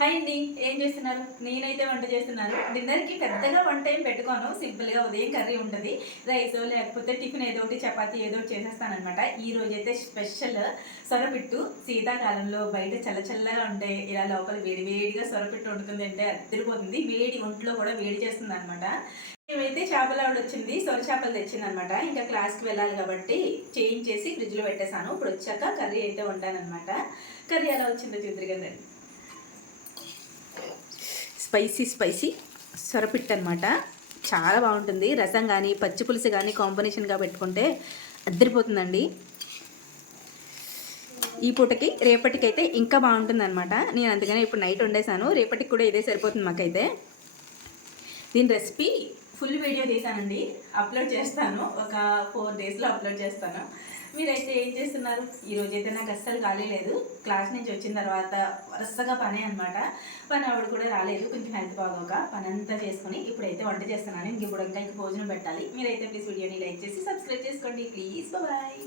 Hi అండి ఏం చేస్తున్నారు? నేనైతే వంట చేస్తున్నాను. డిన్నర్కి పెద్దగా వంట ఏం పెట్టుకోను. సింపుల్గా ఉదయం కర్రీ ఉంటుంది. రైస్ లేకపోతే టిఫిన్ ఏదో ఒకటి చపాతీ ఏదో ఒకటి చేసేస్తానమాట ఈ రోజు అయితే స్పెషల్ సొరపిట్టు. శీతాకాలంలో బయట చల్ల చల్లగా ఉంటే ఇలా లోపల వేడి వేడిగా సొరపిట్టు ఉంటుంది అంటే అద్దరిపోతుంది. వేడి ఒంట్లో కూడా వేడి చేస్తుంది అనమాట మేమైతే చేపల ఆవిడ వచ్చింది సొర చేపలు తెచ్చిందనమాట ఇంకా క్లాస్కి వెళ్ళాలి కాబట్టి చేంజ్ చేసి ఫ్రిడ్జ్లో పెట్టేశాను. ఇప్పుడు వచ్చాక కర్రీ అయితే వండానమాట కర్రీ ఎలా వచ్చిందో చూద్దరు కదండి. స్పైసీ స్పైసీ సొరపిట్టు అనమాట చాలా బాగుంటుంది. రసం కానీ పచ్చి పులుసు కానీ కాంబినేషన్గా పెట్టుకుంటే అద్దరిపోతుందండి. ఈ పూటకి రేపటికైతే ఇంకా బాగుంటుంది అనమాట నేను అందుకనే ఇప్పుడు నైట్ వండేసాను రేపటికి కూడా ఇదే సరిపోతుంది మాకైతే. దీని రెసిపీ ఫుల్ వీడియో తీసానండి అప్లోడ్ చేస్తాను. ఒక ఫోర్ డేస్లో అప్లోడ్ చేస్తాను. మీరైతే ఏం చేస్తున్నారు? ఈరోజు అయితే నాకు అస్సలు ఖాళీ లేదు. క్లాస్ నుంచి వచ్చిన తర్వాత వరుసగా పనే అనమాట పని ఆవిడ కూడా రాలేదు. కొంచెం హెల్త్ బాగోక పని అంతా చేసుకుని ఇప్పుడైతే వంట చేస్తున్నాను. ఇంక ఇప్పుడు ఇంకా ఇంక భోజనం పెట్టాలి. మీరైతే ప్లీజ్ వీడియోని లైక్ చేసి సబ్స్క్రైబ్ చేసుకోండి. ప్లీజ్. బాయ్.